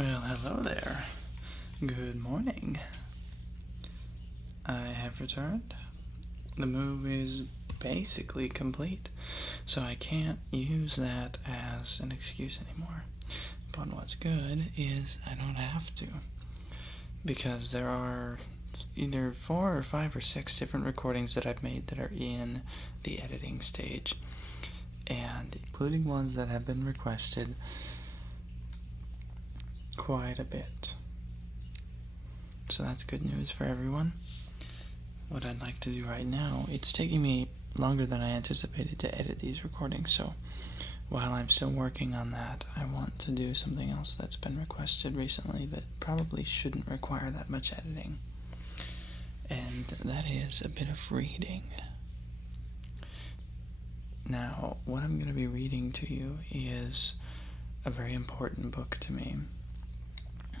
Well, hello there. Good morning. I have returned. The move is basically complete, so I can't use that as an excuse anymore. But what's good is I don't have to, because there are either 4 or 5 or 6 different recordings that I've made that are in the editing stage, and including ones that have been requested quite a bit. So that's good news for everyone. What I'd like to do right now, it's taking me longer than I anticipated to edit these recordings, so while I'm still working on that, I want to do something else that's been requested recently that probably shouldn't require that much editing, and that is a bit of reading. Now, what I'm going to be reading to you is a very important book to me.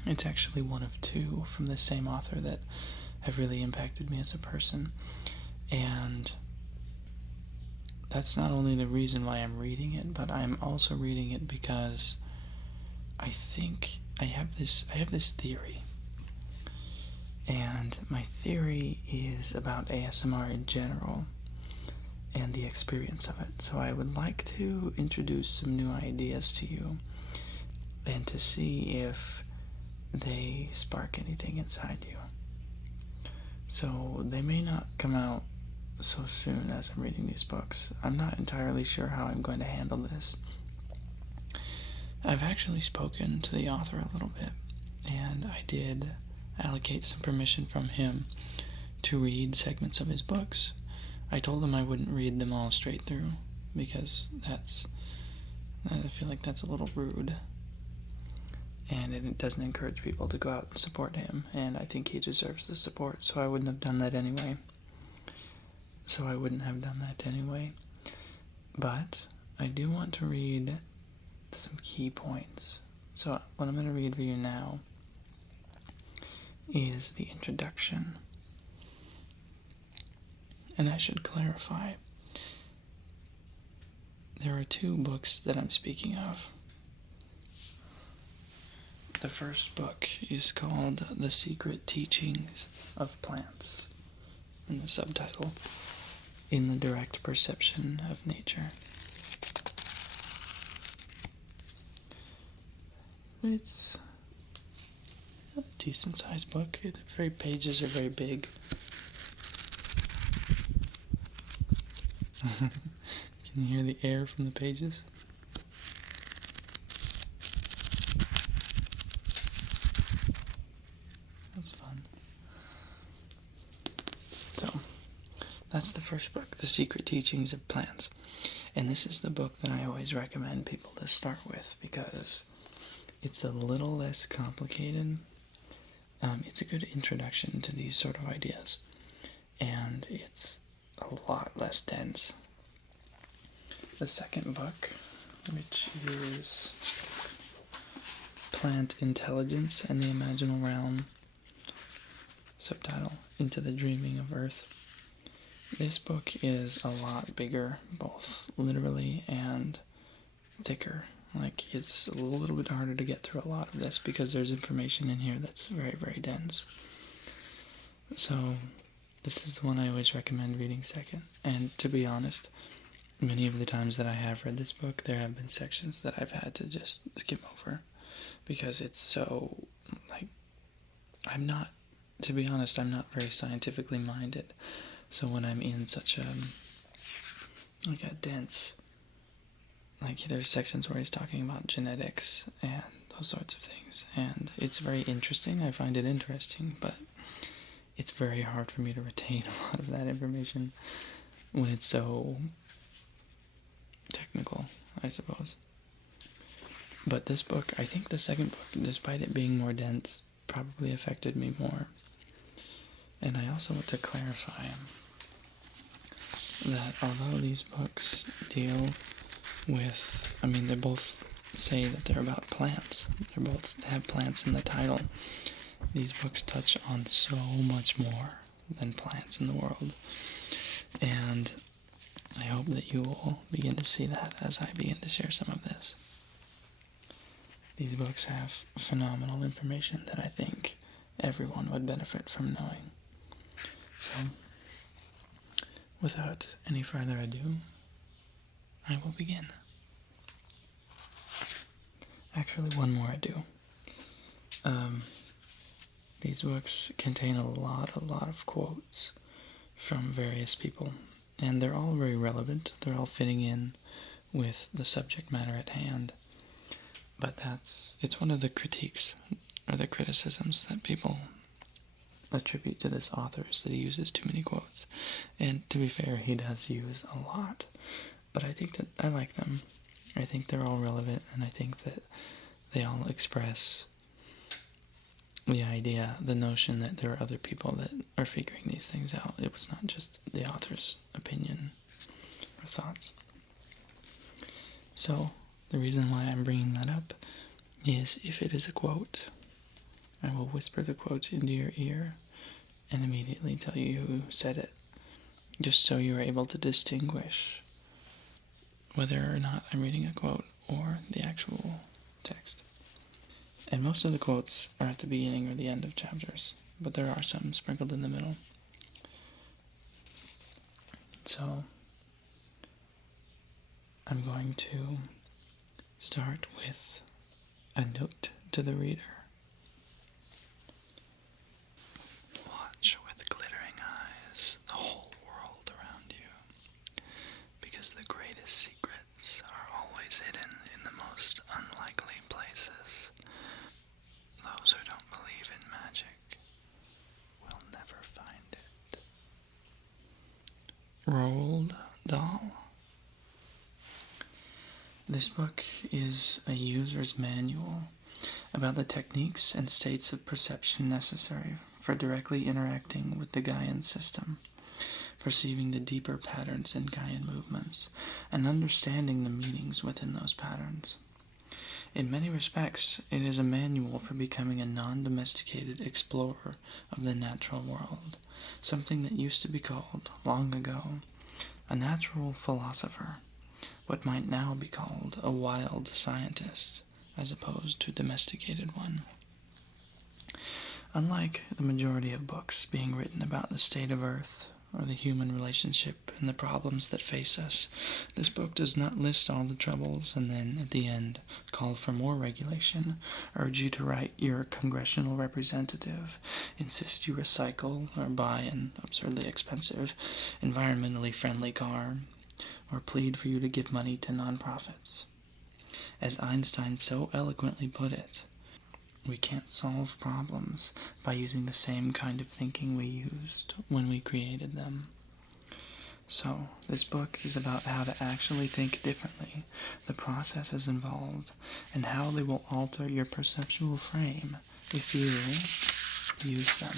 It's actually one of 2 from the same author that have really impacted me as a person, and that's not only the reason why I'm reading it, but I'm also reading it because I think I have this theory, and my theory is about ASMR in general and the experience of it. So I would like to introduce some new ideas to you and to see if they spark anything inside you. So they may not come out so soon as I'm reading these books. I'm not entirely sure how I'm going to handle this. I've actually spoken to the author a little bit, and I did allocate some permission from him to read segments of his books. I told him I wouldn't read them all straight through, because I feel like that's a little rude, and it doesn't encourage people to go out and support him, and I think he deserves the support, so I wouldn't have done that anyway. But I do want to read some key points. So what I'm going to read for you now is the introduction. And I should clarify, there are 2 books that I'm speaking of. The first book is called The Secret Teachings of Plants, and the subtitle, In the Direct Perception of Nature. It's a decent-sized book. The pages are very big. Can you hear the air from the pages? That's fun. So, that's the first book, The Secret Teachings of Plants. And this is the book that I always recommend people to start with because it's a little less complicated. It's a good introduction to these sort of ideas. And it's a lot less dense. The second book, which is Plant Intelligence and the Imaginal Realm, subtitle, Into the Dreaming of Earth. This book is a lot bigger, both literally and thicker. Like, it's a little bit harder to get through a lot of this because there's information in here that's very, very dense. So, this is the one I always recommend reading second. And to be honest, many of the times that I have read this book, there have been sections that I've had to just skim over because it's so, to be honest, I'm not very scientifically minded. So when I'm in such a dense, there's sections where he's talking about genetics and those sorts of things, and it's very interesting. I find it interesting, but it's very hard for me to retain a lot of that information when it's so technical, I suppose. But this book, I think the second book, despite it being more dense, probably affected me more. And I also want to clarify that although these books deal with, they both say that they're about plants. They both have plants in the title. These books touch on so much more than plants in the world. And I hope that you will begin to see that as I begin to share some of this. These books have phenomenal information that I think everyone would benefit from knowing. So, without any further ado, I will begin. Actually, one more ado. These books contain a lot of quotes from various people, and they're all very relevant. They're all fitting in with the subject matter at hand. But it's one of the critiques, or the criticisms that people attribute to this author is that he uses too many quotes. And to be fair, he does use a lot. But I think that I like them. I think they're all relevant, and I think that they all express the idea, the notion that there are other people that are figuring these things out. It was not just the author's opinion or thoughts. So, the reason why I'm bringing that up is if it is a quote, I will whisper the quote into your ear and immediately tell you who said it, just so you are able to distinguish whether or not I'm reading a quote or the actual text. And most of the quotes are at the beginning or the end of chapters, but there are some sprinkled in the middle. So, I'm going to start with a note to the reader. Watch with glittering eyes the whole world around you, because the greatest secrets are always hidden in the most unlikely places. Those who don't believe in magic will never find it. Roald Dahl. This book is a user's manual about the techniques and states of perception necessary for directly interacting with the Gaian system, perceiving the deeper patterns in Gaian movements, and understanding the meanings within those patterns. In many respects, it is a manual for becoming a non-domesticated explorer of the natural world, something that used to be called, long ago, a natural philosopher, what might now be called a wild scientist, as opposed to a domesticated one. Unlike the majority of books being written about the state of Earth, or the human relationship and the problems that face us, this book does not list all the troubles and then, at the end, call for more regulation, urge you to write your congressional representative, insist you recycle or buy an absurdly expensive, environmentally friendly car, or plead for you to give money to nonprofits. As Einstein so eloquently put it, we can't solve problems by using the same kind of thinking we used when we created them. So, this book is about how to actually think differently, the processes involved, and how they will alter your perceptual frame if you use them.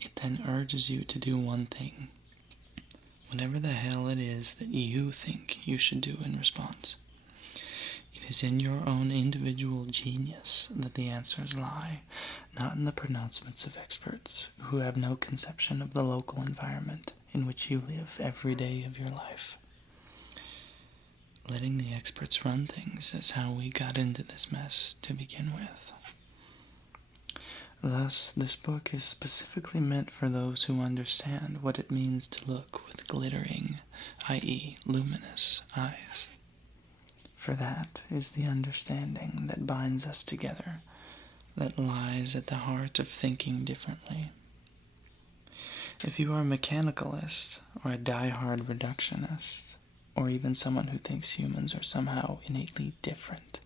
It then urges you to do one thing, whatever the hell it is that you think you should do in response. It is in your own individual genius that the answers lie, not in the pronouncements of experts who have no conception of the local environment in which you live every day of your life. Letting the experts run things is how we got into this mess to begin with. Thus, this book is specifically meant for those who understand what it means to look with glittering, i.e., luminous, eyes. For that is the understanding that binds us together, that lies at the heart of thinking differently. If you are a mechanicalist, or a die-hard reductionist, or even someone who thinks humans are somehow innately different,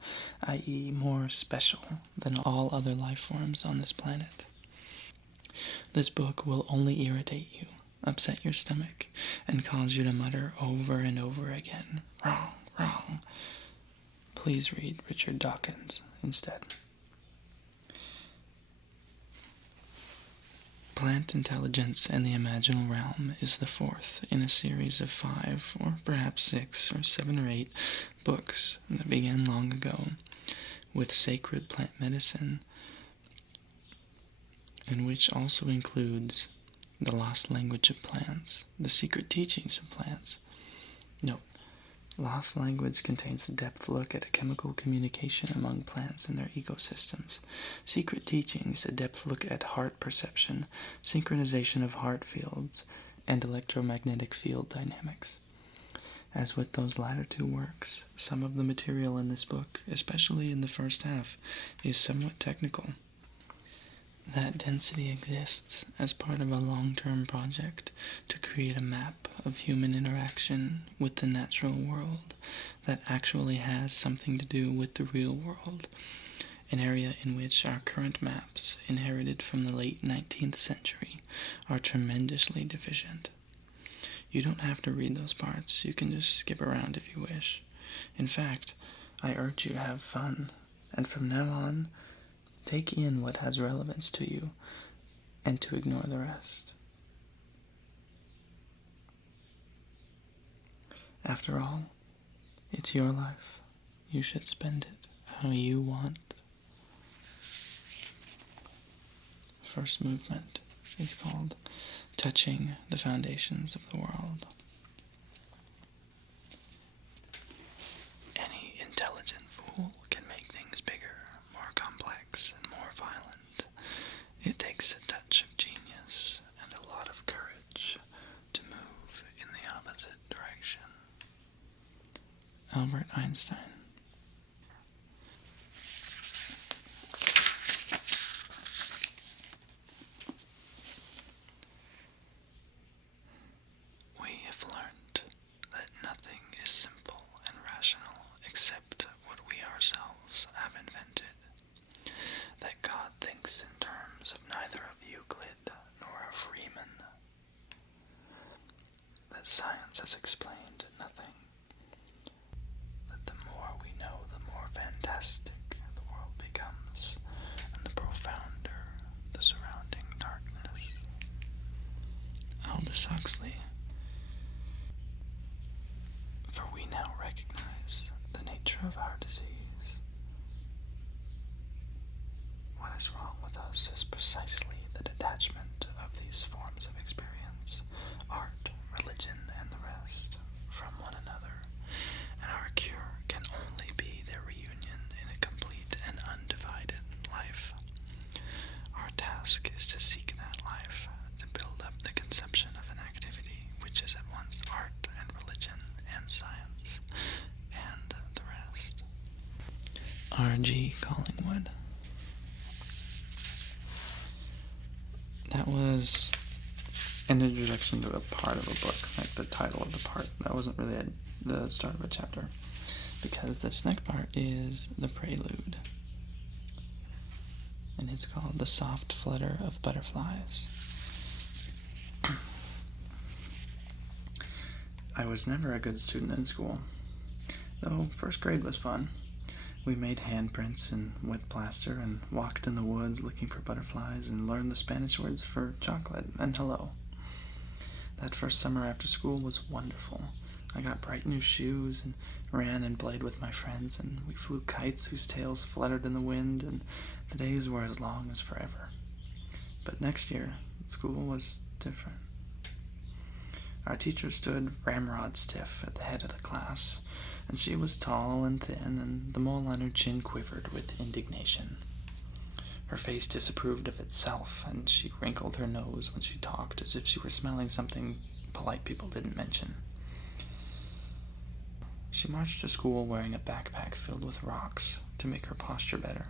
i.e. more special than all other life forms on this planet, this book will only irritate you, upset your stomach, and cause you to mutter over and over again, "Wrong, wrong." Please read Richard Dawkins instead. Plant Intelligence and the Imaginal Realm is the fourth in a series of 5, or perhaps 6, or 7, or 8 books that began long ago with Sacred Plant Medicine, and which also includes The Lost Language of Plants, The Secret Teachings of Plants. Note, Lost Language contains a depth look at a chemical communication among plants and their ecosystems. Secret Teachings, a depth look at heart perception, synchronization of heart fields, and electromagnetic field dynamics. As with those latter two works, some of the material in this book, especially in the first half, is somewhat technical. That density exists as part of a long-term project to create a map of human interaction with the natural world that actually has something to do with the real world, an area in which our current maps, inherited from the late 19th century, are tremendously deficient. You don't have to read those parts, you can just skip around if you wish. In fact, I urge you to have fun, and from now on, take in what has relevance to you, and to ignore the rest. After all, it's your life. You should spend it how you want. First movement is called Touching the Foundations of the World. Any intelligent fool can make things bigger, more complex, and more violent. It takes a touch of genius and a lot of courage to move in the opposite direction. Albert Einstein. We have learned that nothing is simple and rational except what we ourselves have invented. That God thinks in terms of neither of Euclid nor of Riemann. That science has explained nothing. That the more we know, the more fantastic the world becomes, and the profounder the surrounding darkness. Aldous Huxley. For we now recognize the nature of our disease. What is wrong with us is precisely the detachment of these forms of experience, art, religion, and the rest, from one another, and our cure can only be their reunion in a complete and undivided life. Our task is to seek that life, to build up the conception of an activity which is at once art and religion and science, and the rest. R.G. Collingwood. That was an introduction to a part of a book, like the title of the part. That wasn't really the start of a chapter, because this next part is the prelude, and it's called The Soft Flutter of Butterflies. I was never a good student in school, though first grade was fun. We made handprints and wet plaster and walked in the woods looking for butterflies and learned the Spanish words for chocolate and hello. That first summer after school was wonderful. I got bright new shoes and ran and played with my friends, and we flew kites whose tails fluttered in the wind, and the days were as long as forever. But next year, school was different. Our teacher stood ramrod stiff at the head of the class, and she was tall and thin, and the mole on her chin quivered with indignation. Her face disapproved of itself, and she wrinkled her nose when she talked as if she were smelling something polite people didn't mention. She marched to school wearing a backpack filled with rocks to make her posture better,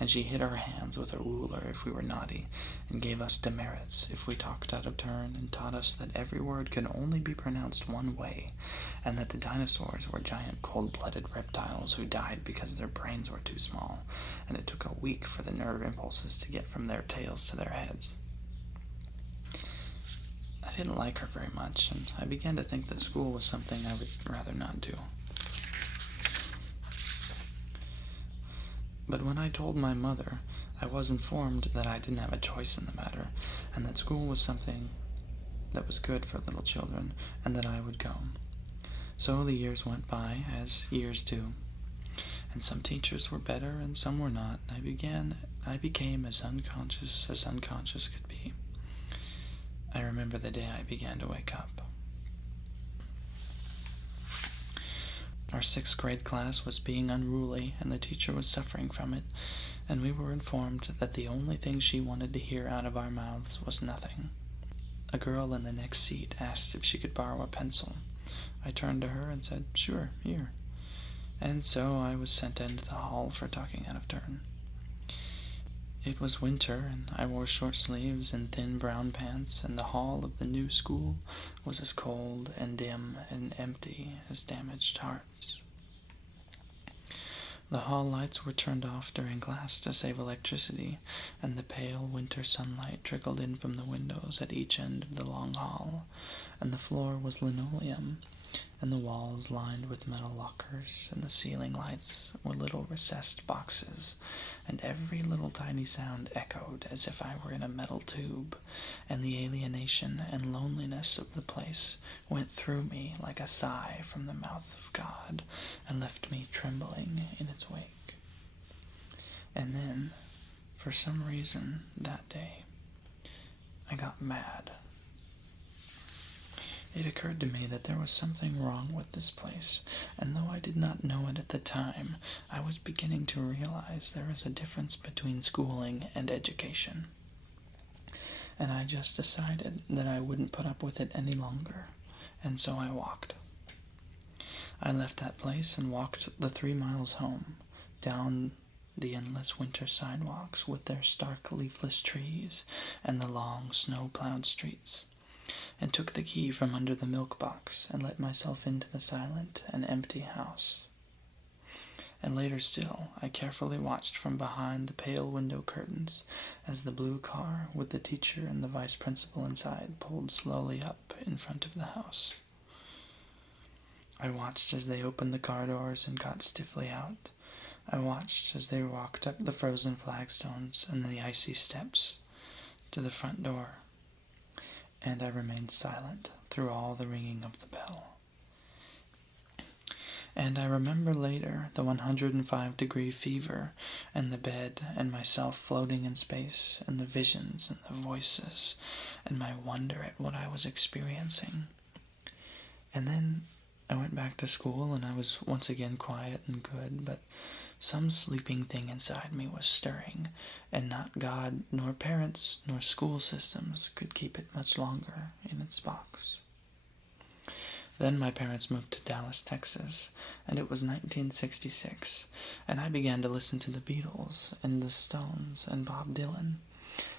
and she hit our hands with a ruler if we were naughty, and gave us demerits if we talked out of turn, and taught us that every word could only be pronounced one way, and that the dinosaurs were giant cold-blooded reptiles who died because their brains were too small, and it took a week for the nerve impulses to get from their tails to their heads. I didn't like her very much, and I began to think that school was something I would rather not do. But when I told my mother, I was informed that I didn't have a choice in the matter, and that school was something that was good for little children, and that I would go. So the years went by, as years do, and some teachers were better and some were not. I became as unconscious could be. I remember the day I began to wake up. Our 6th grade class was being unruly, and the teacher was suffering from it, and we were informed that the only thing she wanted to hear out of our mouths was nothing. A girl in the next seat asked if she could borrow a pencil. I turned to her and said, "Sure, here." And so I was sent into the hall for talking out of turn. It was winter, and I wore short sleeves and thin brown pants, and the hall of the new school was as cold and dim and empty as damaged hearts. The hall lights were turned off during class to save electricity, and the pale winter sunlight trickled in from the windows at each end of the long hall, and the floor was linoleum, and the walls lined with metal lockers, and the ceiling lights were little recessed boxes, and every little tiny sound echoed as if I were in a metal tube, and the alienation and loneliness of the place went through me like a sigh from the mouth of God, and left me trembling in its wake. And then, for some reason, that day, I got mad. It occurred to me that there was something wrong with this place, and though I did not know it at the time, I was beginning to realize there is a difference between schooling and education. And I just decided that I wouldn't put up with it any longer, and so I walked. I left that place and walked the 3 miles home, down the endless winter sidewalks with their stark leafless trees and the long snow-plowed streets, and took the key from under the milk box and let myself into the silent and empty house. And later still, I carefully watched from behind the pale window curtains as the blue car with the teacher and the vice principal inside pulled slowly up in front of the house. I watched as they opened the car doors and got stiffly out. I watched as they walked up the frozen flagstones and the icy steps to the front door. And I remained silent through all the ringing of the bell. And I remember later the 105-degree fever, and the bed, and myself floating in space, and the visions, and the voices, and my wonder at what I was experiencing. And then I went back to school, and I was once again quiet and good, but some sleeping thing inside me was stirring, and not God, nor parents, nor school systems could keep it much longer in its box. Then my parents moved to Dallas, Texas, and it was 1966, and I began to listen to the Beatles, and the Stones, and Bob Dylan,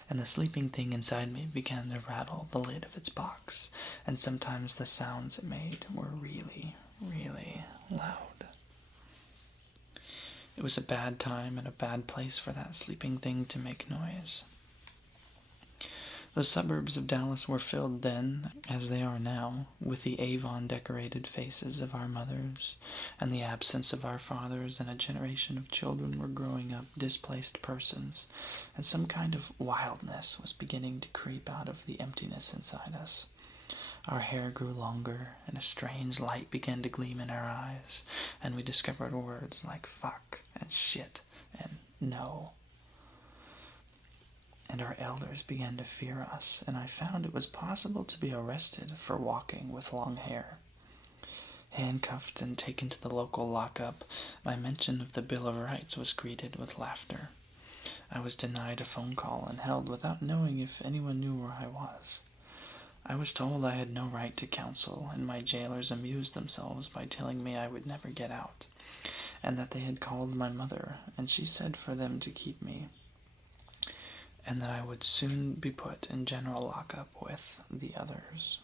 and the sleeping thing inside me began to rattle the lid of its box, and sometimes the sounds it made were really, really loud. It was a bad time and a bad place for that sleeping thing to make noise. The suburbs of Dallas were filled then, as they are now, with the Avon-decorated faces of our mothers, and the absence of our fathers, and a generation of children were growing up displaced persons, and some kind of wildness was beginning to creep out of the emptiness inside us. Our hair grew longer, and a strange light began to gleam in our eyes, and we discovered words like fuck and shit and no. And our elders began to fear us, and I found it was possible to be arrested for walking with long hair. Handcuffed and taken to the local lockup, my mention of the Bill of Rights was greeted with laughter. I was denied a phone call and held without knowing if anyone knew where I was. I was told I had no right to counsel, and my jailers amused themselves by telling me I would never get out, and that they had called my mother, and she said for them to keep me, and that I would soon be put in general lockup with the others.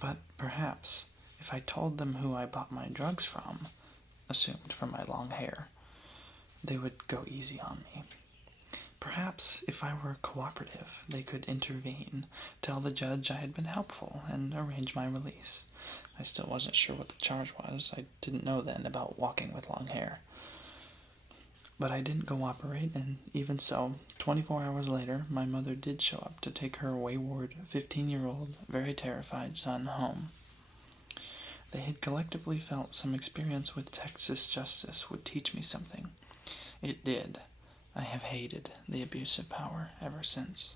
But perhaps, if I told them who I bought my drugs from, assumed from my long hair, they would go easy on me. Perhaps, if I were cooperative, they could intervene, tell the judge I had been helpful, and arrange my release. I still wasn't sure what the charge was. I didn't know then about walking with long hair. But I didn't cooperate, and even so, 24 hours later, my mother did show up to take her wayward, 15-year-old, very terrified son home. They had collectively felt some experience with Texas justice would teach me something. It did. I have hated the abuse of power ever since.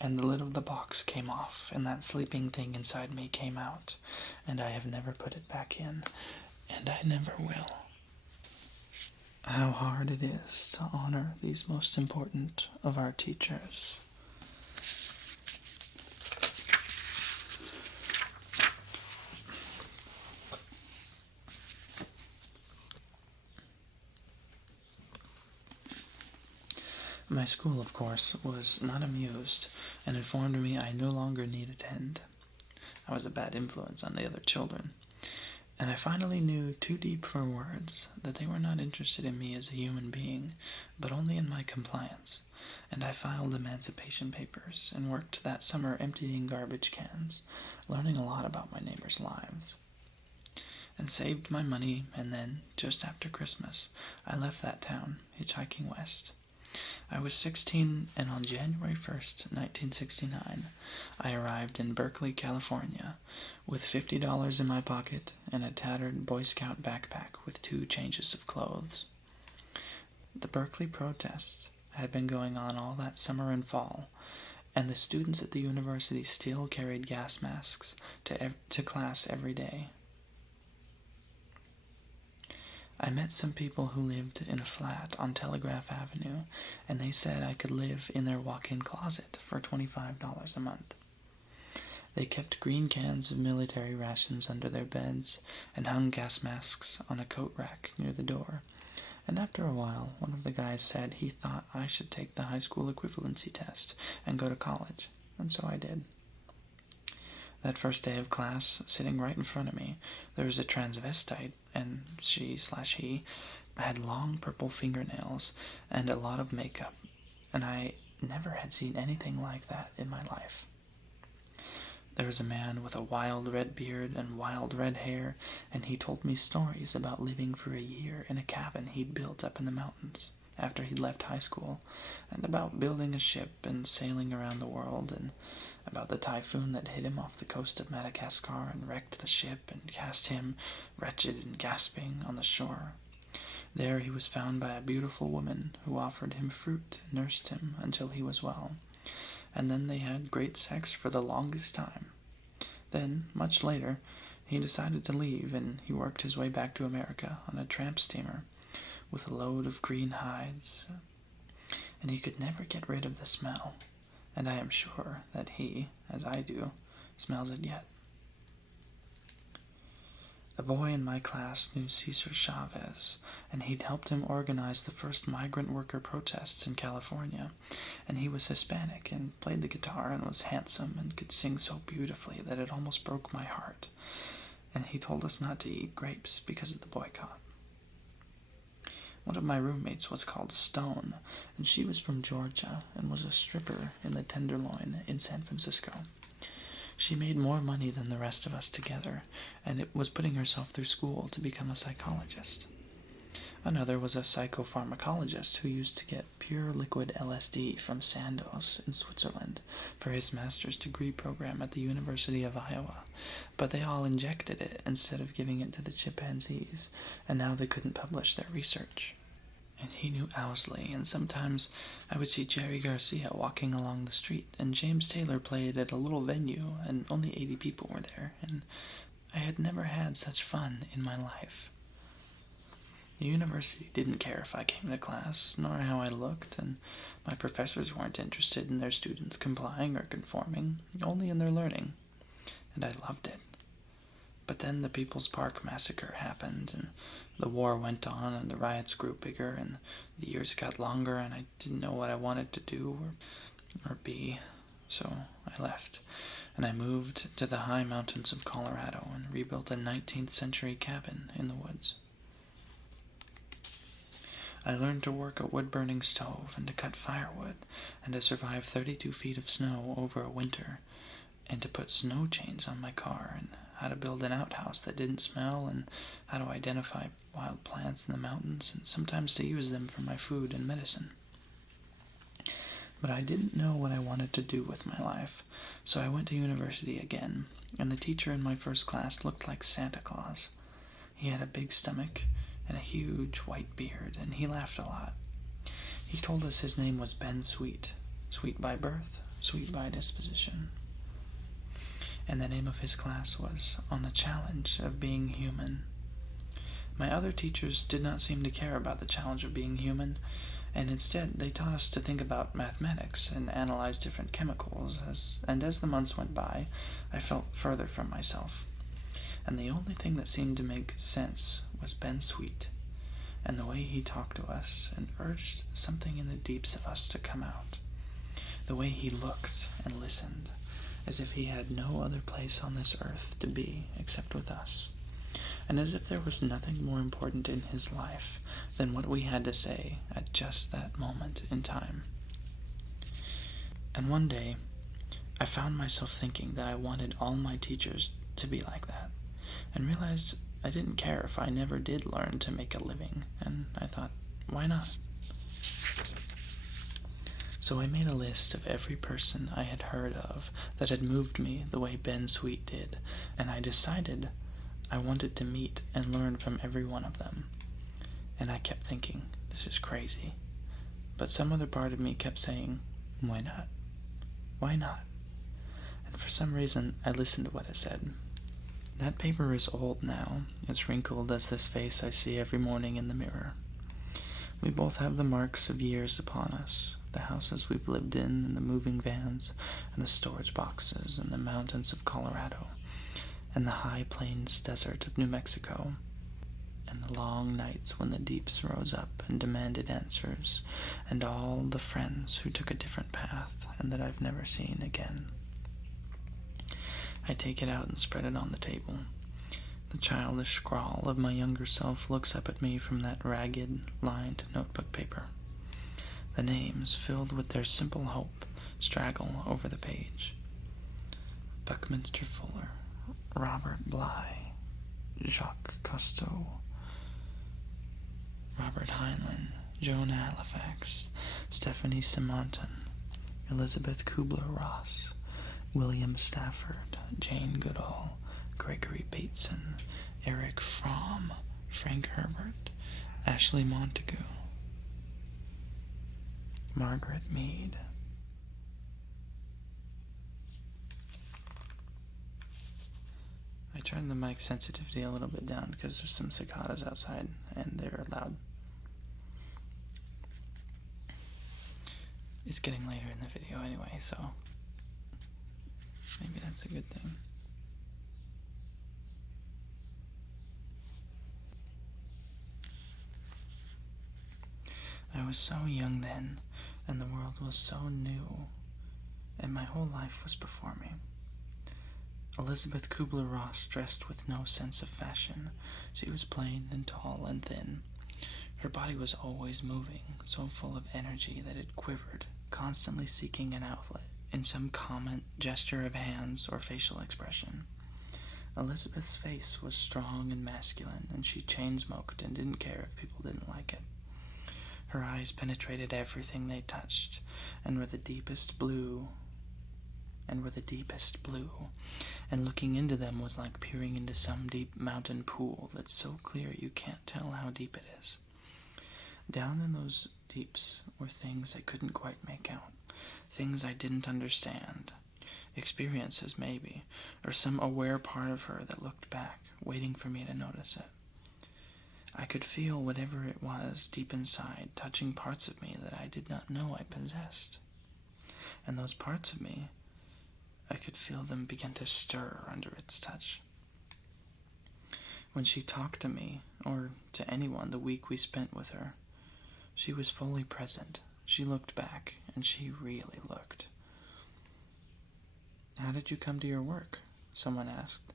and the lid of the box came off, and that sleeping thing inside me came out, and I have never put it back in, and I never will. How hard it is to honor these most important of our teachers. My school, of course, was not amused, and informed me I no longer need attend. I was a bad influence on the other children, and I finally knew too deep for words that they were not interested in me as a human being, but only in my compliance, and I filed emancipation papers and worked that summer emptying garbage cans, learning a lot about my neighbors' lives, and saved my money, and then, just after Christmas, I left that town, hitchhiking west. I was 16, and on January 1st, 1969, I arrived in Berkeley, California, with $50 in my pocket and a tattered Boy Scout backpack with 2 changes of clothes. The Berkeley protests had been going on all that summer and fall, and the students at the university still carried gas masks to class every day. I met some people who lived in a flat on Telegraph Avenue, and they said I could live in their walk-in closet for $25 a month. They kept green cans of military rations under their beds and hung gas masks on a coat rack near the door. And after a while, one of the guys said he thought I should take the high school equivalency test and go to college, and so I did. That first day of class, sitting right in front of me, there was a transvestite, and she/he had long purple fingernails and a lot of makeup, and I never had seen anything like that in my life. There was a man with a wild red beard and wild red hair, and he told me stories about living for a year in a cabin he'd built up in the mountains after he'd left high school, and about building a ship and sailing around the world, and about the typhoon that hit him off the coast of Madagascar and wrecked the ship and cast him, wretched and gasping, on the shore. There he was found by a beautiful woman who offered him fruit and nursed him until he was well, and then they had great sex for the longest time. Then, much later, he decided to leave, and he worked his way back to America on a tramp steamer with a load of green hides, and he could never get rid of the smell, and I am sure that he, as I do, smells it yet. A boy in my class knew Cesar Chavez, and he'd helped him organize the first migrant worker protests in California, and he was Hispanic and played the guitar and was handsome and could sing so beautifully that it almost broke my heart, and he told us not to eat grapes because of the boycott. One of my roommates was called Stone, and she was from Georgia and was a stripper in the Tenderloin in San Francisco. She made more money than the rest of us together, and it was putting herself through school to become a psychologist. Another was a psychopharmacologist who used to get pure liquid LSD from Sandoz in Switzerland for his master's degree program at the University of Iowa, but they all injected it instead of giving it to the chimpanzees, and now they couldn't publish their research. And he knew Owsley, and sometimes I would see Jerry Garcia walking along the street, and James Taylor played at a little venue, and only 80 people were there, and I had never had such fun in my life. The university didn't care if I came to class, nor how I looked, and my professors weren't interested in their students complying or conforming, only in their learning, and I loved it. But then the People's Park massacre happened, and the war went on, and the riots grew bigger, and the years got longer, and I didn't know what I wanted to do or be, so I left, and I moved to the high mountains of Colorado and rebuilt a 19th century cabin in the woods. I learned to work a wood-burning stove and to cut firewood and to survive 32 feet of snow over a winter, and to put snow chains on my car, and how to build an outhouse that didn't smell, and how to identify wild plants in the mountains, and sometimes to use them for my food and medicine. But I didn't know what I wanted to do with my life, so I went to university again, and the teacher in my first class looked like Santa Claus. He had a big stomach and a huge white beard, and he laughed a lot. He told us his name was Ben Sweet, sweet by birth, sweet by disposition. And the name of his class was On the Challenge of Being Human. My other teachers did not seem to care about the challenge of being human, and instead they taught us to think about mathematics and analyze different chemicals, and as the months went by, I felt further from myself. And the only thing that seemed to make sense was Ben Sweet, and the way he talked to us and urged something in the deeps of us to come out. The way he looked and listened, as if he had no other place on this earth to be except with us, and as if there was nothing more important in his life than what we had to say at just that moment in time. And one day, I found myself thinking that I wanted all my teachers to be like that, and realized I didn't care if I never did learn to make a living, and I thought, why not? So I made a list of every person I had heard of that had moved me the way Ben Sweet did, and I decided I wanted to meet and learn from every one of them. And I kept thinking, this is crazy. But some other part of me kept saying, why not? Why not? And for some reason, I listened to what it said. That paper is old now, as wrinkled as this face I see every morning in the mirror. We both have the marks of years upon us, the houses we've lived in, and the moving vans, and the storage boxes, and the mountains of Colorado, and the high plains desert of New Mexico, and the long nights when the deeps rose up and demanded answers, and all the friends who took a different path and that I've never seen again. I take it out and spread it on the table. The childish scrawl of my younger self looks up at me from that ragged, lined notebook paper. The names, filled with their simple hope, straggle over the page. Buckminster Fuller, Robert Bly, Jacques Cousteau, Robert Heinlein, Joan Halifax, Stephanie Simonton, Elizabeth Kubler-Ross, William Stafford, Jane Goodall, Gregory Bateson, Eric Fromm, Frank Herbert, Ashley Montagu, Margaret Mead. I turned the mic sensitivity a little bit down because there's some cicadas outside and they're loud. It's getting later in the video anyway, so maybe that's a good thing. I was so young then, and the world was so new, and my whole life was before me. Elizabeth Kubler-Ross dressed with no sense of fashion. She was plain and tall and thin. Her body was always moving, so full of energy that it quivered, constantly seeking an outlet in some comment, gesture of hands, or facial expression. Elizabeth's face was strong and masculine, and she chain-smoked and didn't care if people didn't like it. Her eyes penetrated everything they touched, and were the deepest blue, and looking into them was like peering into some deep mountain pool that's so clear you can't tell how deep it is. Down in those deeps were things I couldn't quite make out, things I didn't understand, experiences maybe, or some aware part of her that looked back, waiting for me to notice it. I could feel whatever it was deep inside, touching parts of me that I did not know I possessed. And those parts of me, I could feel them begin to stir under its touch. When she talked to me, or to anyone the week we spent with her, she was fully present. She looked back, and she really looked. "How did you come to your work?" someone asked.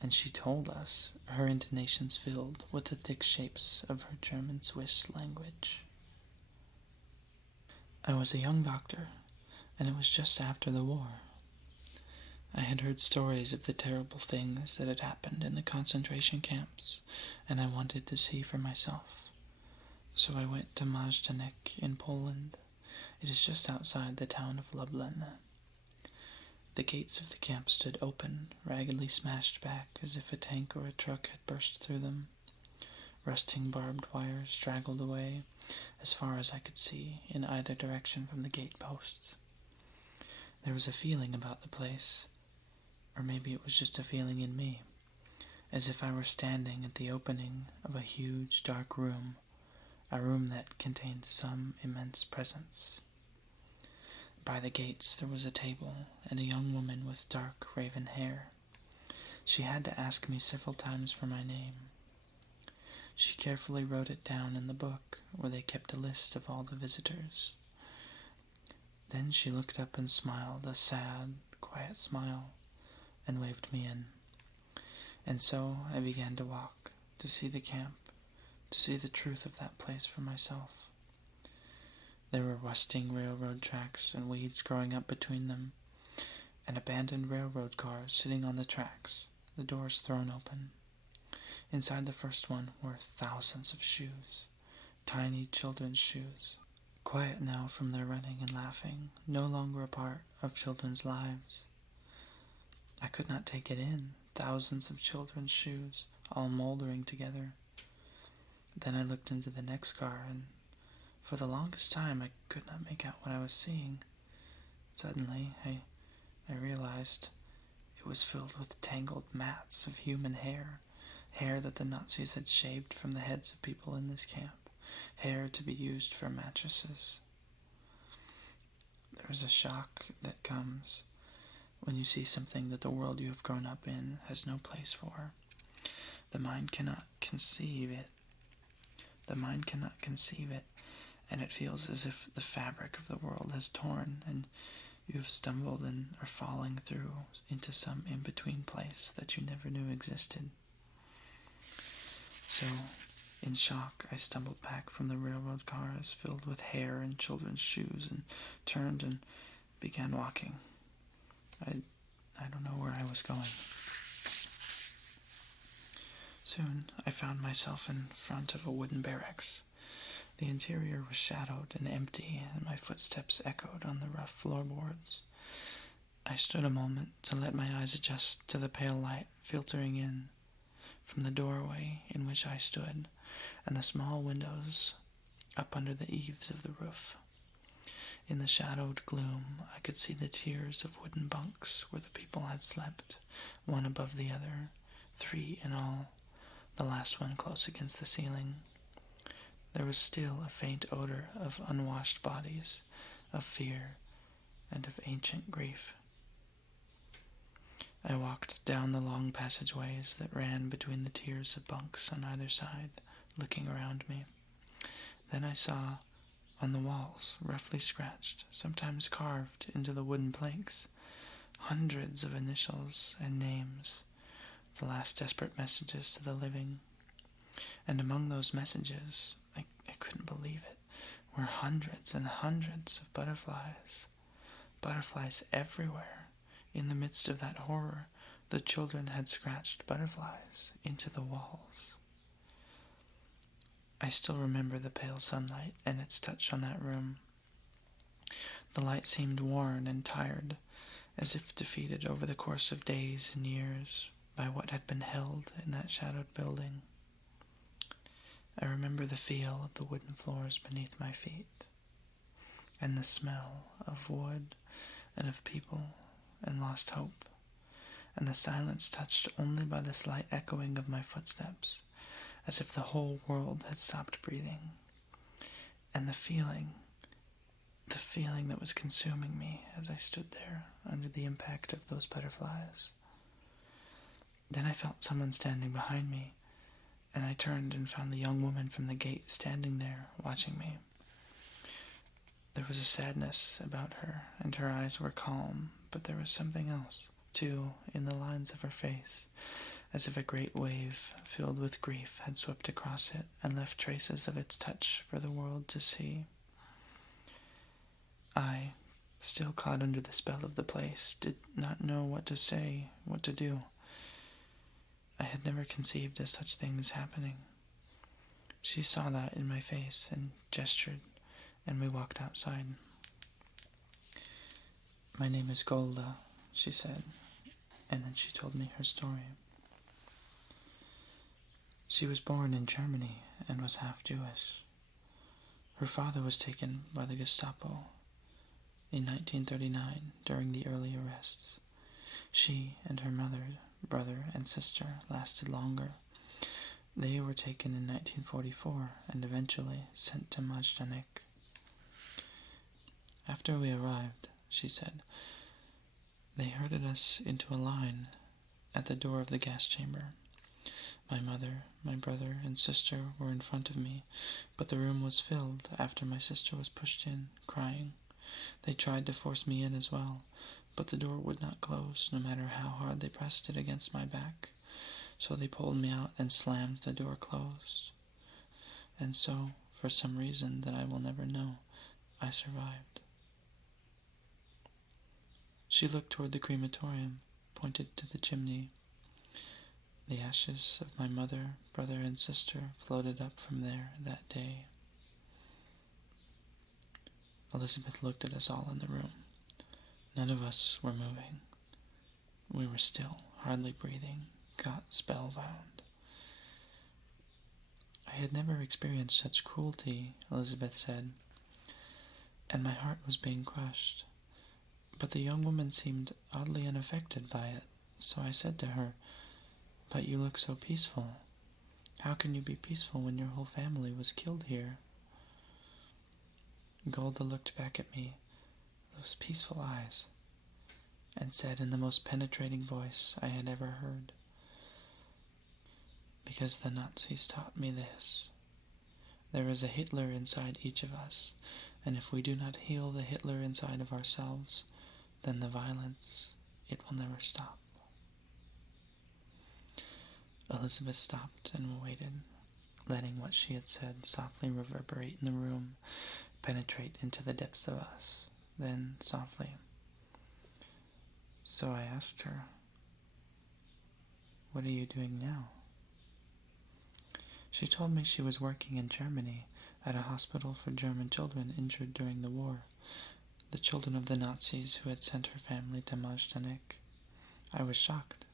And she told us, her intonations filled with the thick shapes of her German-Swiss language. I was a young doctor, and it was just after the war. I had heard stories of the terrible things that had happened in the concentration camps, and I wanted to see for myself. So I went to Majdanek in Poland. It is just outside the town of Lublin. The gates of the camp stood open, raggedly smashed back as if a tank or a truck had burst through them. Rusting barbed wire straggled away, as far as I could see, in either direction from the gate posts. There was a feeling about the place, or maybe it was just a feeling in me, as if I were standing at the opening of a huge dark room, a room that contained some immense presence. By the gates there was a table, and a young woman with dark raven hair. She had to ask me several times for my name. She carefully wrote it down in the book, where they kept a list of all the visitors. Then she looked up and smiled, a sad, quiet smile, and waved me in. And so I began to walk, to see the camp, to see the truth of that place for myself. There were rusting railroad tracks and weeds growing up between them, and abandoned railroad cars sitting on the tracks, the doors thrown open. Inside the first one were thousands of shoes, tiny children's shoes, quiet now from their running and laughing, no longer a part of children's lives. I could not take it in, thousands of children's shoes, all moldering together. Then I looked into the next car, and for the longest time I could not make out what I was seeing. Suddenly, I realized it was filled with tangled mats of human hair, hair that the Nazis had shaved from the heads of people in this camp, hair to be used for mattresses. There is a shock that comes when you see something that the world you have grown up in has no place for. The mind cannot conceive it. And it feels as if the fabric of the world has torn, and you have stumbled and are falling through into some in-between place that you never knew existed. So, in shock, I stumbled back from the railroad cars filled with hair and children's shoes and turned and began walking. I don't know where I was going. Soon, I found myself in front of a wooden barracks. The interior was shadowed and empty, and my footsteps echoed on the rough floorboards. I stood a moment to let my eyes adjust to the pale light filtering in from the doorway in which I stood, and the small windows up under the eaves of the roof. In the shadowed gloom, I could see the tiers of wooden bunks where the people had slept, one above the other, 3 in all, the last one close against the ceiling. There was still a faint odor of unwashed bodies, of fear, and of ancient grief. I walked down the long passageways that ran between the tiers of bunks on either side, looking around me. Then I saw, on the walls, roughly scratched, sometimes carved into the wooden planks, hundreds of initials and names, the last desperate messages to the living. And among those messages, I couldn't believe it, were hundreds and hundreds of butterflies. Butterflies everywhere. In the midst of that horror, the children had scratched butterflies into the walls. I still remember the pale sunlight and its touch on that room. The light seemed worn and tired, as if defeated over the course of days and years by what had been held in that shadowed building. I remember the feel of the wooden floors beneath my feet, and the smell of wood and of people and lost hope, and the silence touched only by the slight echoing of my footsteps, as if the whole world had stopped breathing, and the feeling that was consuming me as I stood there under the impact of those butterflies. Then I felt someone standing behind me, and I turned and found the young woman from the gate standing there, watching me. There was a sadness about her, and her eyes were calm, but there was something else, too, in the lines of her face, as if a great wave filled with grief had swept across it and left traces of its touch for the world to see. I, still caught under the spell of the place, did not know what to say, what to do. I had never conceived of such things happening. She saw that in my face and gestured, and we walked outside. "My name is Golda," she said, and then she told me her story. She was born in Germany and was half Jewish. Her father was taken by the Gestapo, in 1939 during the early arrests. She and her mother, brother, and sister lasted longer. They were taken in 1944 and eventually sent to Majdanek. After we arrived, she said, they herded us into a line at the door of the gas chamber. My mother, my brother, and sister were in front of me, but the room was filled after my sister was pushed in, crying. They tried to force me in as well, but the door would not close, no matter how hard they pressed it against my back. So they pulled me out and slammed the door closed. And so, for some reason that I will never know, I survived. She looked toward the crematorium, pointed to the chimney. The ashes of my mother, brother, and sister floated up from there that day. Elizabeth looked at us all in the room. None of us were moving. We were still, hardly breathing, got spellbound. I had never experienced such cruelty, Elizabeth said, and my heart was being crushed. But the young woman seemed oddly unaffected by it, so I said to her, "But you look so peaceful. How can you be peaceful when your whole family was killed here?" Golda looked back at me, those peaceful eyes, and said in the most penetrating voice I had ever heard, "Because the Nazis taught me this. There is a Hitler inside each of us, and if we do not heal the Hitler inside of ourselves, then the violence, it will never stop." Elizabeth stopped and waited, letting what she had said softly reverberate in the room, penetrate into the depths of us. Then, softly, so I asked her, "What are you doing now?" She told me she was working in Germany at a hospital for German children injured during the war, the children of the Nazis who had sent her family to Majdanek. I was shocked.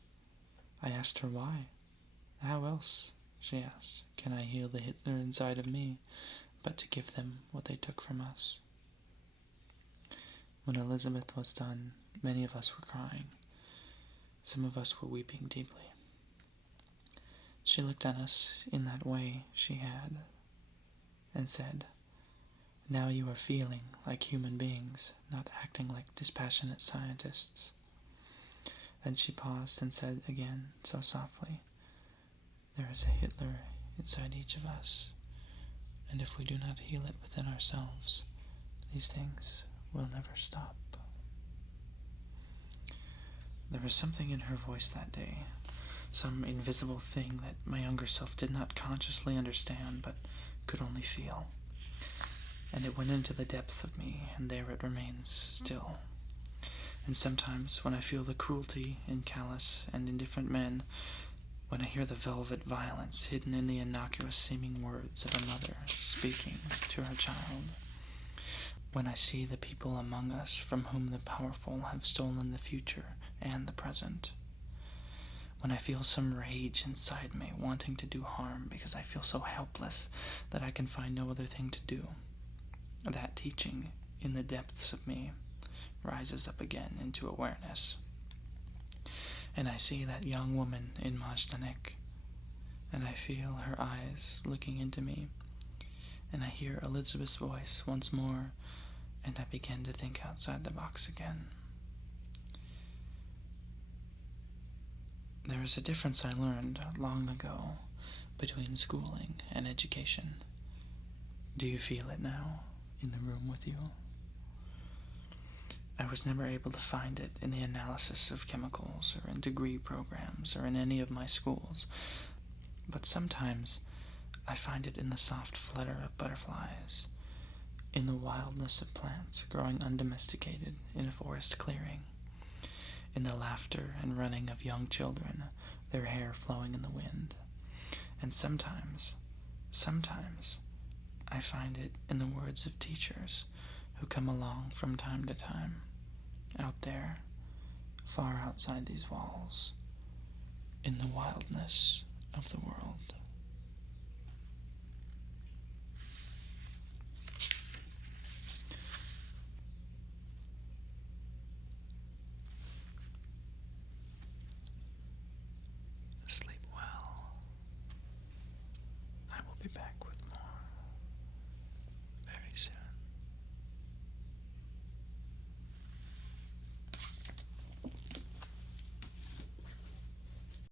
I asked her why. "How else," she asked, "can I heal the Hitler inside of me, but to give them what they took from us?" When Elizabeth was done, many of us were crying. Some of us were weeping deeply. She looked at us in that way she had, and said, "Now you are feeling like human beings, not acting like dispassionate scientists." Then she paused and said again, so softly, "There is a Hitler inside each of us, and if we do not heal it within ourselves, these things will never stop." There was something in her voice that day, some invisible thing that my younger self did not consciously understand, but could only feel. And it went into the depths of me, and there it remains still. And sometimes, when I feel the cruelty in callous and indifferent men, when I hear the velvet violence hidden in the innocuous-seeming words of a mother speaking to her child, when I see the people among us from whom the powerful have stolen the future and the present, when I feel some rage inside me wanting to do harm because I feel so helpless that I can find no other thing to do, that teaching in the depths of me rises up again into awareness. And I see that young woman in Majdanek, and I feel her eyes looking into me, and I hear Elizabeth's voice once more, and I begin to think outside the box again. There is a difference I learned long ago between schooling and education. Do you feel it now in the room with you? I was never able to find it in the analysis of chemicals or in degree programs or in any of my schools, but sometimes I find it in the soft flutter of butterflies, in the wildness of plants growing undomesticated in a forest clearing, in the laughter and running of young children, their hair flowing in the wind. And sometimes I find it in the words of teachers who come along from time to time, out there, far outside these walls, in the wildness of the world.